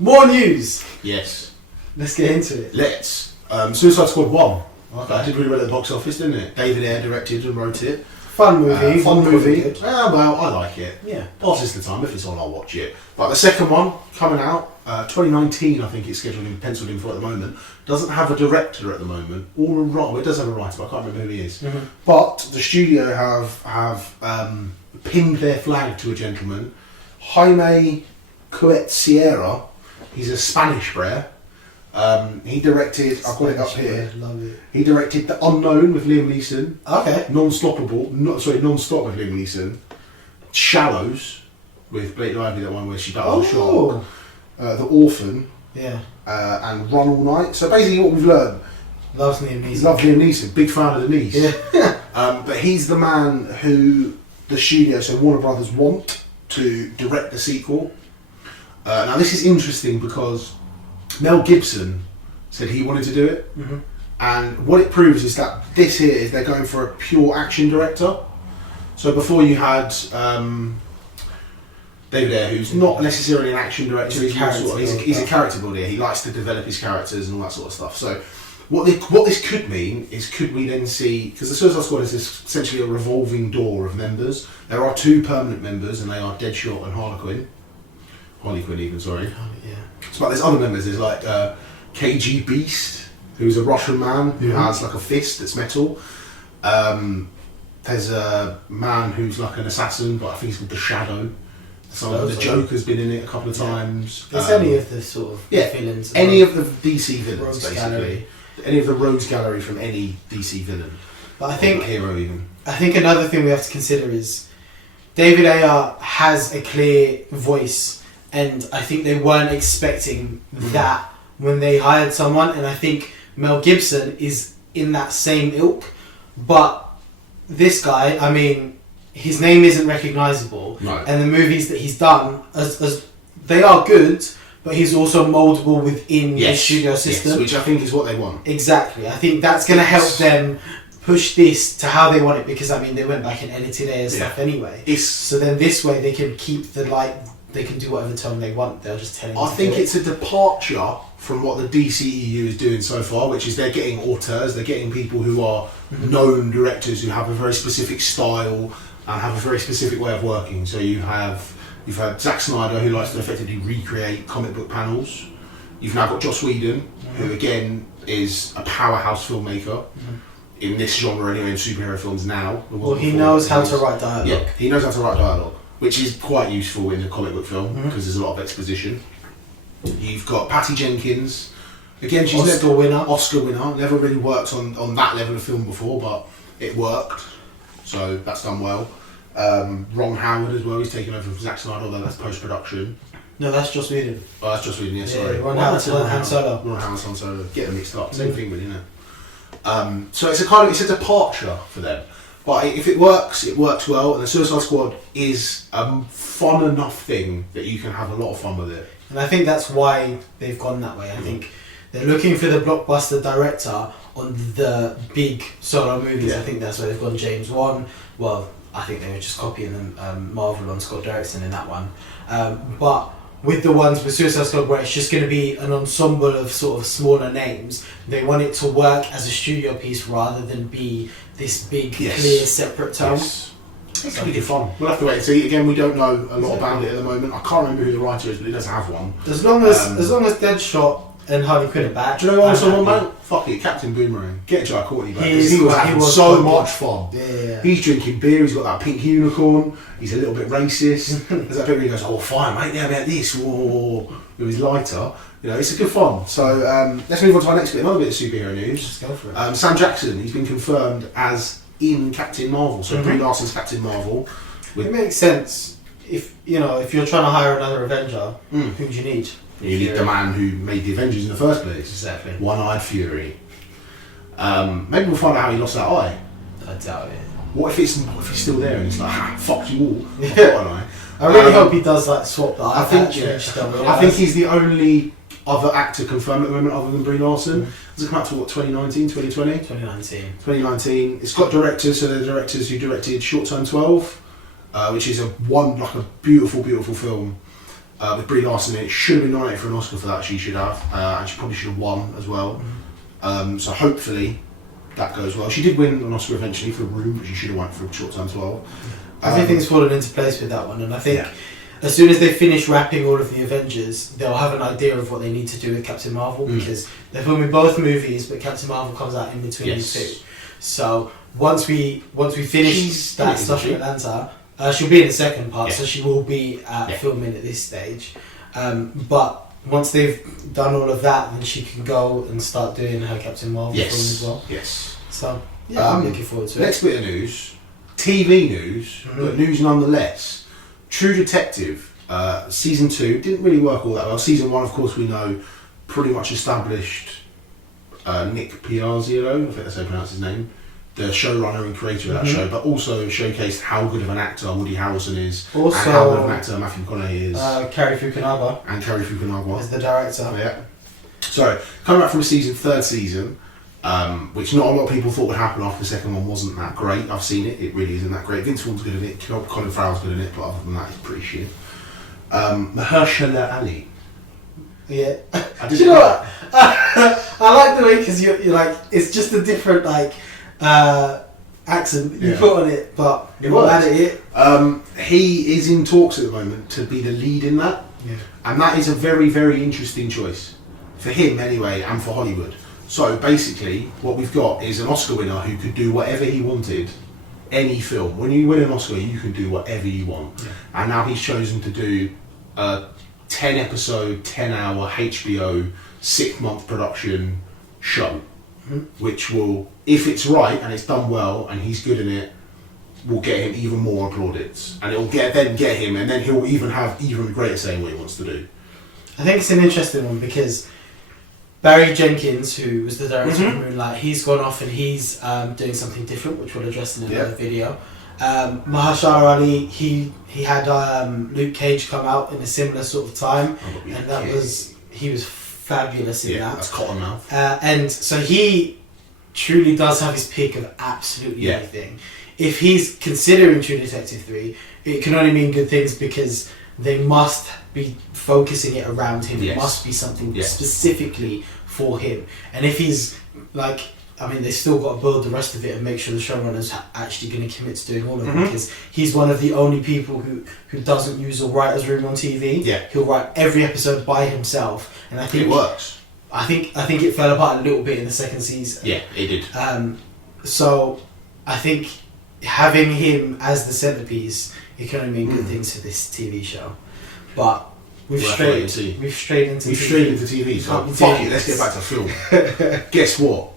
More news. Yes. Let's get into it. Let's. Suicide Squad 1. Okay. That did really well at the box office, didn't it? David Ayer directed and wrote it. Fun movie. Fun movie. Good. Well, I like it. Yeah. Passes the time. If it's on, I'll watch it. But the second one, coming out, 2019, I think it's scheduled in, penciled in for at the moment. Doesn't have a director at the moment. Or a writer. Well, it does have a writer, but I can't remember who he is. Mm-hmm. But the studio have pinned their flag to a gentleman, Jaime collet-serra. He's a Spanish brer. He directed, I've got it up here. Love it. He directed The Unknown with Liam Neeson. Okay. Non-Stop with Liam Neeson. Shallows with Blake Lively, that one where she battles the shark. The Orphan. Yeah. And Run All Night. So basically what we've learned. Loves Liam Neeson. Love Liam Neeson. Big fan of the niece. Yeah. But he's the man who the studio, so Warner Brothers, want to direct the sequel. Now this is interesting because Mel Gibson said he wanted to do it, and what it proves is that this here is they're going for a pure action director. So before you had David Ayer, who's not necessarily an action director, he's a character builder. He likes to develop his characters and all that sort of stuff. So what this could mean is, could we then see, because the Suicide Squad is essentially a revolving door of members. There are 2 permanent members, and they are Deadshot and Harley Quinn even, sorry. Yeah. So, but there's other members. There's like KG Beast, who's a Russian man who has like a fist that's metal. There's a man who's like an assassin, but I think he's called the Shadow. So the Joker's been in it a couple of times. There's any of the sort of villains. Any of the DC villains, Rogues basically. Gallery. Any of the Rogues Gallery from any DC villain. But I think hero even. I think another thing we have to consider is David Ayer has a clear voice. And I think they weren't expecting that when they hired someone. And I think Mel Gibson is in that same ilk. But this guy, I mean, his name isn't recognisable. No. And the movies that he's done, as they are good, but he's also mouldable within the studio system. Yes, which I think is what they want. Exactly. I think that's going to help them push this to how they want it. Because, I mean, they went back and edited it and stuff anyway. So then this way they can keep the light... They can do whatever tone they want. They'll just tell him. I think it's a departure from what the DCEU is doing so far, which is they're getting auteurs, they're getting people who are known directors who have a very specific style and have a very specific way of working. So you've had Zack Snyder, who likes to effectively recreate comic book panels. You've now got Joss Whedon, who again is a powerhouse filmmaker in this genre anyway, in superhero films now. Well, he knows how to write dialogue. Yeah, he knows how to write dialogue, which is quite useful in a comic book film because there's a lot of exposition. You've got Patty Jenkins. Again, she's Oscar winner. Never really worked on that level of film before, but it worked. So that's done well. Ron Howard as well. He's taken over from Zack Snyder, although that's post-production. No, that's Joss Whedon. Oh, that's Joss Whedon, yeah, sorry. Ron Howard's Han Solo. Ron Howard's Han Solo. Get them mixed up. Same thing, really, you know. So it's a departure for them. But if it works well, and the Suicide Squad is a fun enough thing that you can have a lot of fun with it. And I think that's why they've gone that way. I think they're looking for the blockbuster director on the big solo movies. I think that's why they've gone James Wan. Well, I think they were just copying them, Marvel on Scott Derrickson in that one. But with the ones with Suicide Squad where it's just going to be an ensemble of sort of smaller names, they want it to work as a studio piece rather than be this big, clear, separate tone. Yes. It's going to be fun. We'll have to wait and see. Again, we don't know a lot about it at the moment. I can't remember who the writer is, but he does have one. As long as Deadshot and Harley Quinn are back. Do you know what also want, mate? Fuck it, Captain Boomerang. Get Jai Courtney back. He was having so much fun. Yeah. He's drinking beer, he's got that pink unicorn, he's a little bit racist. There's that bit where he goes, oh fine mate, yeah, about this, whoa, with his lighter. You know, it's a good fun. So let's move on to our next bit, another bit of superhero news. Just go for it. Sam Jackson, he's been confirmed as in Captain Marvel, so Brie Larson's Captain Marvel. It makes sense. If you're trying to hire another Avenger, who do you need? You need the man who made the Avengers in the first place. Exactly. One-eyed Fury. Maybe we'll find out how he lost that eye. I doubt it. What if he's still there and it's like, ha, fuck you all. I've Yeah. got an eye. I really hope he does swap the eye. I think he's the only other actor confirmed at the moment other than Brie Larson. Does it come out to 2019, 2020? 2019. 2019. It's got directors, so the directors who directed Short Term 12, which is a beautiful, beautiful film. with Brie Larson in it. Should have been nominated for an Oscar for that. She should have, and she probably should have won as well. So hopefully that goes well. She did win an Oscar eventually for Room, but she should have won for a short time as well. Everything's fallen into place with that one, and I think as soon as they finish wrapping all of the Avengers, they'll have an idea of what they need to do with Captain Marvel, because they're filming both movies, but Captain Marvel comes out in between the two. So once we finish that stuff in Atlanta, she'll be in the second part, so she will be filming at this stage. But once they've done all of that, then she can go and start doing her Captain Marvel film as well. Yes. So I'm looking forward to it. Next bit of news, TV news, but news nonetheless. True Detective, season 2 didn't really work all that well. Season 1, of course, we know pretty much established Nick Piazziolo, I think that's how you pronounce his name, the showrunner and creator of that show, but also showcased how good of an actor Woody Harrelson is, and how good of an actor Matthew McConaughey is. Cary Fukunaga. And Cary Fukunaga. As the director. Yeah. So, coming back from third season, which not a lot of people thought would happen after the second one wasn't that great. I've seen it, it really isn't that great. Vince Vaughn's good in it, Colin Farrell's good in it, but other than that, it's pretty shit. Mahershala Ali. Yeah. Do you know what? I like the way, because you're like, it's just a different accent you put on it, but you're mad at it. He is in talks at the moment to be the lead in that, and that is a very, very interesting choice for him anyway, and for Hollywood. So basically, what we've got is an Oscar winner who could do whatever he wanted, any film. When you win an Oscar, you can do whatever you want. And now he's chosen to do a 10-episode, 10-hour HBO 6-month production show, which will, if it's right and it's done well and he's good in it, will get him even more plaudits. And it will get him, and then he'll even have even greater say in what he wants to do. I think it's an interesting one because Barry Jenkins, who was the director of Moonlight, he's gone off and he's doing something different, which we'll address in another video. Mahershala Ali, he had Luke Cage come out in a similar sort of time, and he was fabulous in that. That's Cottonmouth. And so he truly does have his pick of absolutely everything. If he's considering True Detective 3, it can only mean good things because they must be focusing it around him. It must be something specifically for him. And if he's like, I mean, they still got to build the rest of it and make sure the showrunner's actually going to commit to doing all of it, because he's one of the only people who doesn't use a writer's room on TV. He'll write every episode by himself, and I think it works. I think it fell apart a little bit in the second season. Yeah, it did. So I think having him as the centerpiece, it can only mean good things for this TV show. But we've strayed into TV. So fuck it, let's get back to film. Guess what?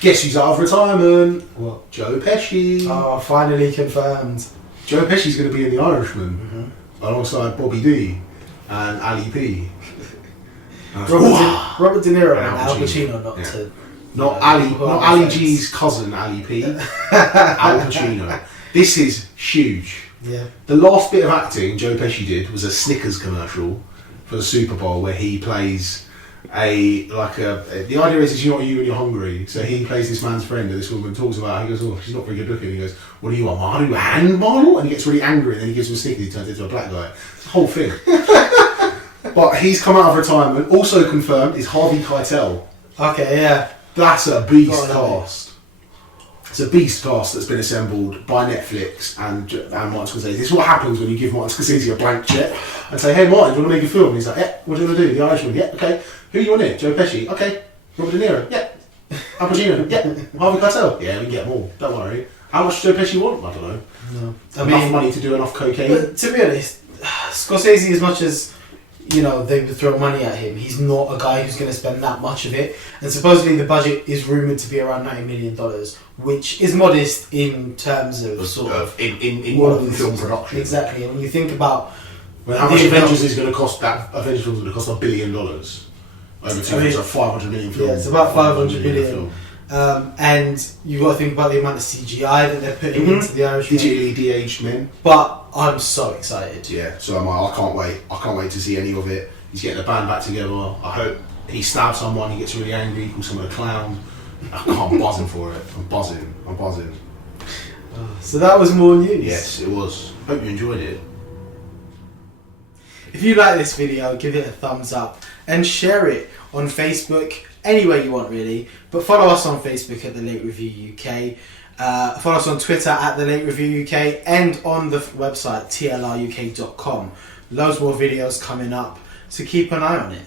Guess who's out of retirement? What? Joe Pesci. Oh, finally confirmed. Joe Pesci's going to be in The Irishman alongside Bobby D and Ali P. Robert De Niro and Al Pacino, not Ali G's cousin, Ali P. Al Pacino. This is huge. Yeah. The last bit of acting Joe Pesci did was a Snickers commercial for the Super Bowl where he plays the idea is you're not you when you're hungry. So he plays this man's friend and this woman talks about, he goes, oh, she's not very good looking. He goes, what do you want, Marty? A hand model? And he gets really angry and then he gives him a Snickers, he turns into a black guy. It's the whole thing. But he's come out of retirement. Also confirmed is Harvey Keitel. Okay, yeah. That's a beast cast. It's a beast cast that's been assembled by Netflix and Martin Scorsese. This is what happens when you give Martin Scorsese a blank check and say, hey Martin, do you want to make a film? And he's like, yeah, what do you want to do? The Irishman? Yeah, okay. Who you want in? Joe Pesci? Okay. Robert De Niro? Yeah. Al Pacino? Yeah. Harvey Keitel? Yeah, we can get them all. Don't worry. How much does Joe Pesci want? I don't know. No. Enough money to do enough cocaine? But to be honest, Scorsese, as much as they would throw money at him, he's not a guy who's going to spend that much of it. And supposedly the budget is rumoured to be around $90 million, which is modest in terms of in modern film production. Exactly. And when you think about how much Avengers is going to cost, that Avengers film is going to cost $1 billion over 2 years, a 500 million film. Yeah, it's about 500 million. And you've got to think about the amount of CGI that they're putting into the Irishman. Digitally de-aged men. But I'm so excited. Yeah, so am I. I can't wait. I can't wait to see any of it. He's getting the band back together. I hope he stabs someone, he gets really angry, he calls someone a clown. I'm buzzing for it. I'm buzzing. So that was more news. Yes, it was. Hope you enjoyed it. If you like this video, give it a thumbs up and share it on Facebook, anywhere you want really. But follow us on Facebook at The Late Review UK. Follow us on Twitter at The Late Review UK and on the website TLRUK.com. Loads more videos coming up, so keep an eye on it.